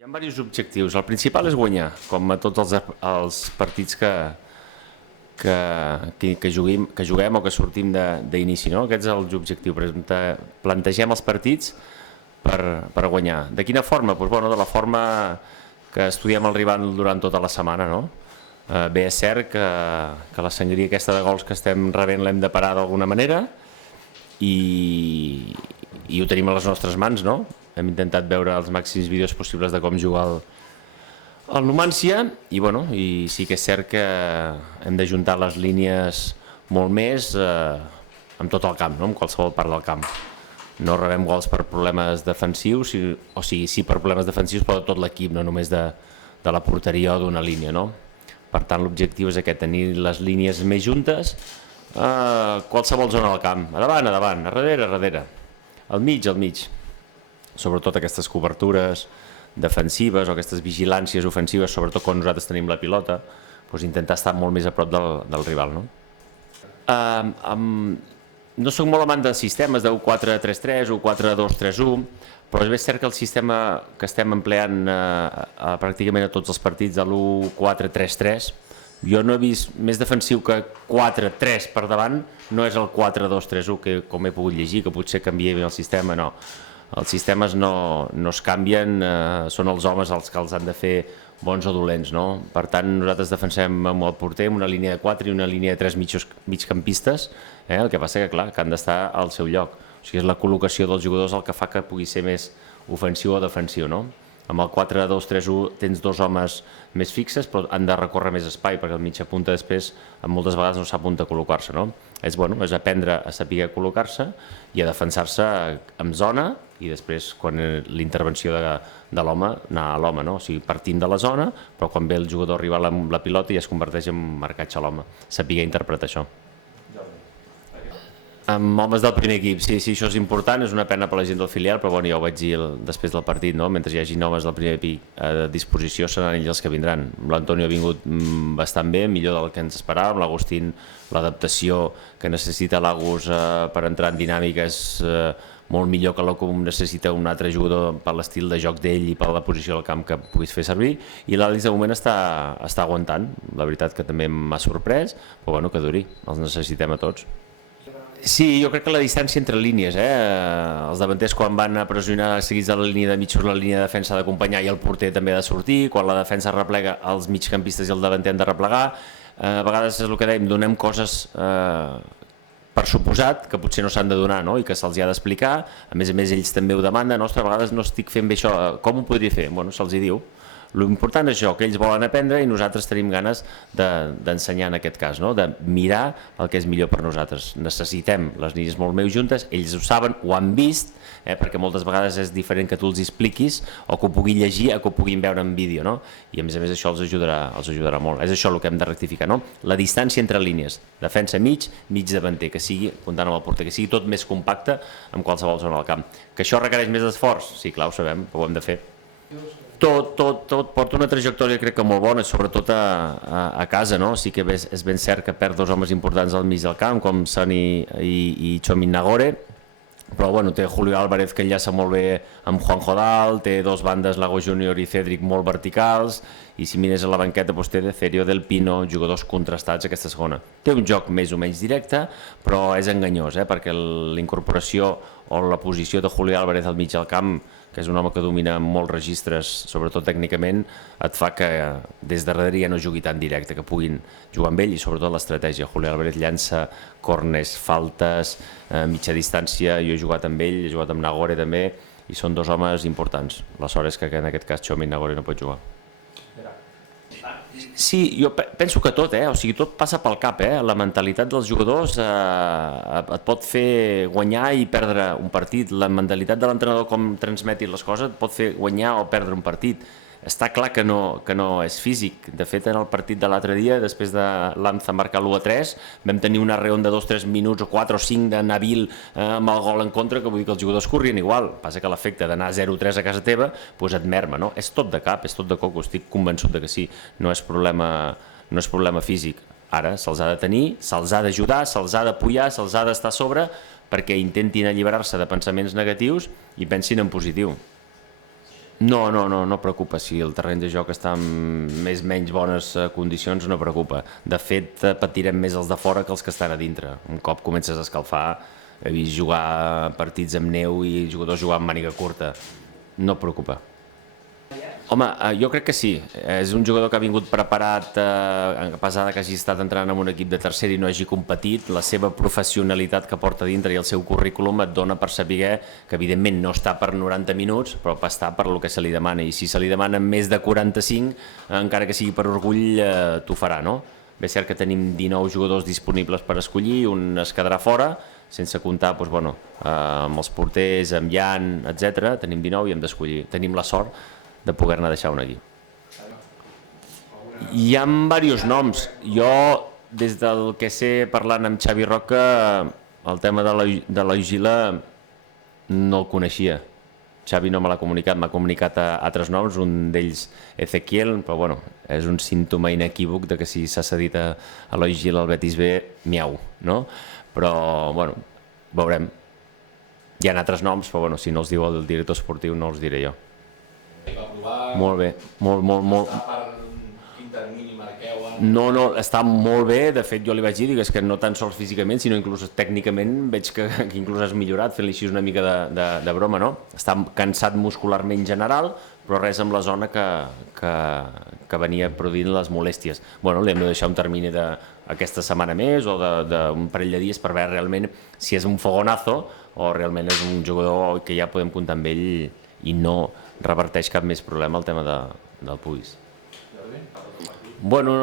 Hi ha diversos objectius. El principal és guanyar, com a tots els partits que juguem o que sortim d'inici, no? Aquest és l'objectiu. Plantegem els partits per guanyar. De quina forma? Doncs, bueno, de la forma que estudiem el rival durant tota la setmana, no? Bé, és cert que la sangria aquesta de gols que estem rebent l'hem de parar d'alguna manera i ho tenim a les nostres mans, no? Hem intentat veure els màxims vídeos possibles de com jugar el Numancia i sí que és cert que hem d'ajuntar les línies molt més amb tot el camp, no? En qualsevol part del camp. No rebem gols per problemes defensius, o sigui, sí per problemes defensius, però de tot l'equip, no només de la porteria o d'una línia, no? Per tant, l'objectiu és aquest, tenir les línies més juntes a qualsevol zona del camp, a davant, a darrere, al mig. Sobretot aquestes cobertures defensives o aquestes vigilàncies ofensives, sobretot quan nosaltres tenim la pilota, doncs intentar estar molt més a prop del rival, no? No soc molt amant de sistemes de 1-4-3-3 o 4-2-3-1, però és cert que el sistema que estem empleant pràcticament a tots els partits de l'1-4-3-3, jo no he vist més defensiu que 4-3 per davant, no és el 4-2-3-1 que com he pogut llegir, que potser canvia el sistema, no. Els sistemes no es canvien, són els homes els que els han de fer bons o dolents, no? Per tant, nosaltres defensem amb el porter una línia de 4 i una línia de 3 migcampistes, el que passa que, clar, que han d'estar al seu lloc. O sigui, és la col·locació dels jugadors el que fa que pugui ser més ofensiu o defensiu, no? Amb el 4-2-3-1 tens dos homes més fixes, però han de recórrer més espai, perquè el mitja punta després, moltes vegades no sap on col·locar-se, no? És aprendre a saber col·locar-se i a defensar-se en zona i després, quan l'intervenció de l'home, anar a l'home, no? O sigui, partint de la zona, però quan ve el jugador rival amb la pilota ja es converteix en marcatge a l'home, saber interpretar això. Amb homes del primer equip, sí, això és important, és una pena per la gent del filial, però ja ho vaig dir després del partit, no? Mentre hi hagi homes del primer equip a disposició seran ells els que vindran. L'Antonio ha vingut bastant bé, millor del que ens esperàvem, l'Agustín, l'adaptació que necessita l'Agus per entrar en dinàmica és molt millor que el que necessita un altre jugador per l'estil de joc d'ell i per la posició del camp que puguis fer servir, i l'Àlex de moment està aguantant, la veritat que també m'ha sorprès, però que duri, els necessitem a tots. Sí, jo crec que la distància entre línies, els davanters quan van a pressionar seguits de la línia de mig surt la línia de defensa ha d'acompanyar i el porter també ha de sortir, quan la defensa replega els migcampistes i el davanter han de replegar, a vegades és el que dèiem, donem coses per suposat que potser no s'han de donar, no? I que se'ls ha d'explicar, a més ells també ho demanen, ostres, a vegades no estic fent bé això, com ho podria fer? Bueno, se'ls hi diu. L'important és això, que ells volen aprendre i nosaltres tenim ganes d'ensenyar en aquest cas, no? De mirar el que és millor per nosaltres. Necessitem les línies molt més juntes, ells ho saben, ho han vist, perquè moltes vegades és diferent que tu els expliquis o que ho puguin llegir o que ho puguin veure en vídeo, no? I a més això els ajudarà molt. És això el que hem de rectificar, no? La distància entre línies, defensa mig davanter, que sigui, comptant amb el porter, que sigui tot més compacte en qualsevol zona del camp. Que això requereix més esforç? Sí, clar, ho sabem, però ho hem de fer. Tot porta una trajectòria crec que molt bona, sobretot a casa, no? Sí que és ben cert que perd dos homes importants al mig del camp, com Sani i Txomin Nagore, però té Julio Álvarez que enllaça molt bé amb Juan Jodal, té dos bandes, Lago Júnior i Cédric, molt verticals, i si mires a la banqueta té De Cerio, Del Pino, jugadors contrastats aquesta segona. Té un joc més o menys directe, però és enganyós, perquè l'incorporació o la posició de Julio Álvarez al mig del camp, que és un home que domina molts registres, sobretot tècnicament, et fa que des de darrere ja no jugui tan directe, que puguin jugar amb ell, i sobretot l'estratègia. Julio Álvarez llança corners, faltes, mitja distància, jo he jugat amb ell, he jugat amb Nagore també, i són dos homes importants. La sort és que en aquest cas Txomin Nagore no pot jugar. Sí, jo penso que tot, o sigui, tot passa pel cap, la mentalitat dels jugadors et pot fer guanyar i perdre un partit, la mentalitat de l'entrenador com transmeti les coses et pot fer guanyar o perdre un partit. Està clar que no és físic. De fet, en el partit de l'altre dia, després de l'Anza marcar l'1-3, vam tenir una reon de 2-3 minuts o 4 o 5 de Nabil amb el gol en contra, que vull dir que els jugadors corrien igual. Passa que l'efecte d'anar 0-3 a casa teva et merma, no? És tot de cap, és tot de coco, estic convençut que sí, no és problema físic. Ara se'ls ha de tenir, se'ls ha d'ajudar, se'ls ha d'apoyar, se'ls ha d'estar a sobre perquè intentin alliberar-se de pensaments negatius i pensin en positiu. No preocupa. Si el terreny de joc està en més menys bones condicions, no preocupa. De fet, patirem més els de fora que els que estan a dintre. Un cop comences a escalfar, he vist jugar partits amb neu i jugadors jugar amb màniga curta. No preocupa. Home, jo crec que sí. És un jugador que ha vingut preparat, a pesar que hagi estat entrant en un equip de tercera i no hagi competit, la seva professionalitat que porta dintre i el seu currículum et dona per saber que evidentment no està per 90 minuts, però està per el que se li demana, i si se li demana més de 45, encara que sigui per orgull, t'ho farà, no? Bé, és cert que tenim 19 jugadors disponibles per escollir, un es quedarà fora, sense comptar amb els porters, amb Jan, etc. Tenim 19 i hem d'escollir. Tenim la sort de poder-ne deixar un aquí. Hi ha diversos noms. Jo, des del que sé parlant amb Xavi Roca, el tema de la Ugila no el coneixia. Xavi no me l'ha comunicat, m'ha comunicat altres noms, un d'ells Ezequiel, però bueno, és un símptoma inequívoc de que si s'ha cedit a la Ugila al Betis B, miau, no? Però, bueno, veurem. Hi ha altres noms, però bueno, si no els diu el director esportiu no els diré jo. Molt bé, molt. Quin termini marqueu? No, està molt bé. De fet, jo li vaig dir que és que no tan sols físicament, sinó inclús tècnicament veig que inclús has millorat, fent-li així una mica de broma, no? Està cansat muscularment general, però res amb la zona que venia produint les molèsties. Bueno, li hem de deixar un termini d'aquesta setmana més o d'un parell de dies per veure realment si és un fogonazo o realment és un jugador que ja podem comptar amb ell i no reverteix cap més problema el tema del Puig. Bueno,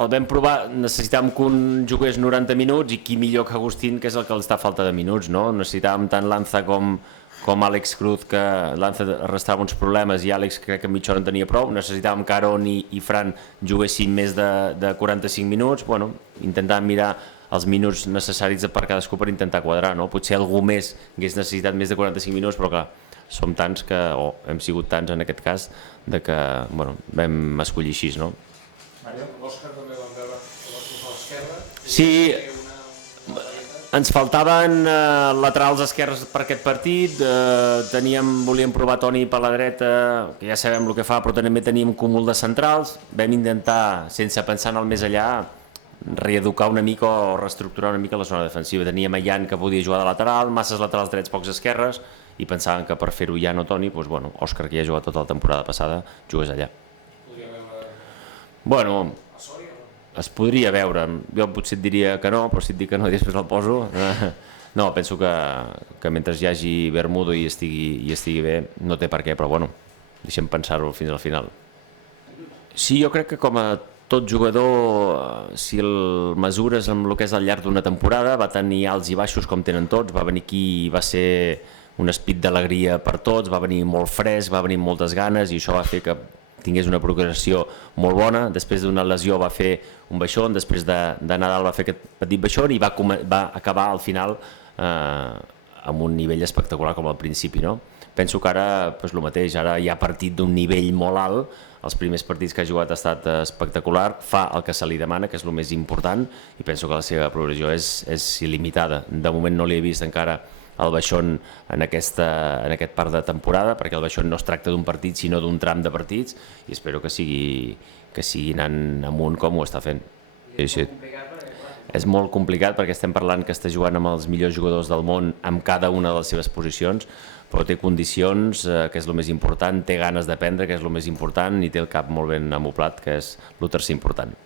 el vam provar, necessitàvem que un jugués 90 minuts i qui millor que Agustín, que és el que els està a falta de minuts, no? Necessitàvem tant Lanza com Àlex Cruz, que Lanza arrastrava uns problemes i Àlex crec que en mitja hora en tenia prou. Necessitàvem que Aaron i Fran juguessin més de 45 minuts. Bueno, intentàvem mirar els minuts necessaris per cadascú per intentar quadrar, no? Potser algú més hagués necessitat més de 45 minuts, però clar, som tants que, o hem sigut tants en aquest cas, de que vam escollir així, no? Mario, l'Òscar també vam veure a l'esquerra. Sí, ens faltaven laterals esquerres per aquest partit, volíem provar Toni per la dreta, que ja sabem el que fa, però també teníem cúmul de centrals. Vam intentar, sense pensar en el més enllà, reeducar una mica o reestructurar una mica la zona defensiva. Teníem a Jan que podia jugar de lateral, masses laterals drets, pocs esquerres, i pensàvem que per fer-ho Jan o Toni, doncs, bueno, Òscar, que ja ha jugat tota la temporada passada, jugués allà. Podria veure Bueno, a Sòria o no? es podria veure. Jo potser et diria que no, però si et dic que no i després el poso... No, penso que mentre hi hagi Bermudo i estigui bé, no té per què, però bueno, deixem pensar-ho fins al final. Sí, jo crec que com a tot jugador, si el mesures amb el que és al llarg d'una temporada, va tenir alts i baixos com tenen tots, va venir aquí i va ser un espit d'alegria per tots, va venir molt fresc, va venir amb moltes ganes i això va fer que tingués una progressió molt bona. Després d'una lesió va fer un baixón, després de Nadal va fer aquest petit baixón i va acabar al final amb un nivell espectacular com al principi, no? Penso que ara el mateix, ara hi ha partit d'un nivell molt alt, els primers partits que ha jugat ha estat espectacular, fa el que se li demana, que és el més important, i penso que la seva progressió és il·limitada. De moment no li he vist encara el baixón en aquest part de temporada, perquè el baixón no es tracta d'un partit sinó d'un tram de partits, i espero que sigui anant amunt com ho està fent. Sí. És molt complicat perquè estem parlant que està jugant amb els millors jugadors del món amb cada una de les seves posicions, però té condicions, que és el més important, té ganes d'aprendre, que és el més important, i té el cap molt ben amoblat, que és el tercer important.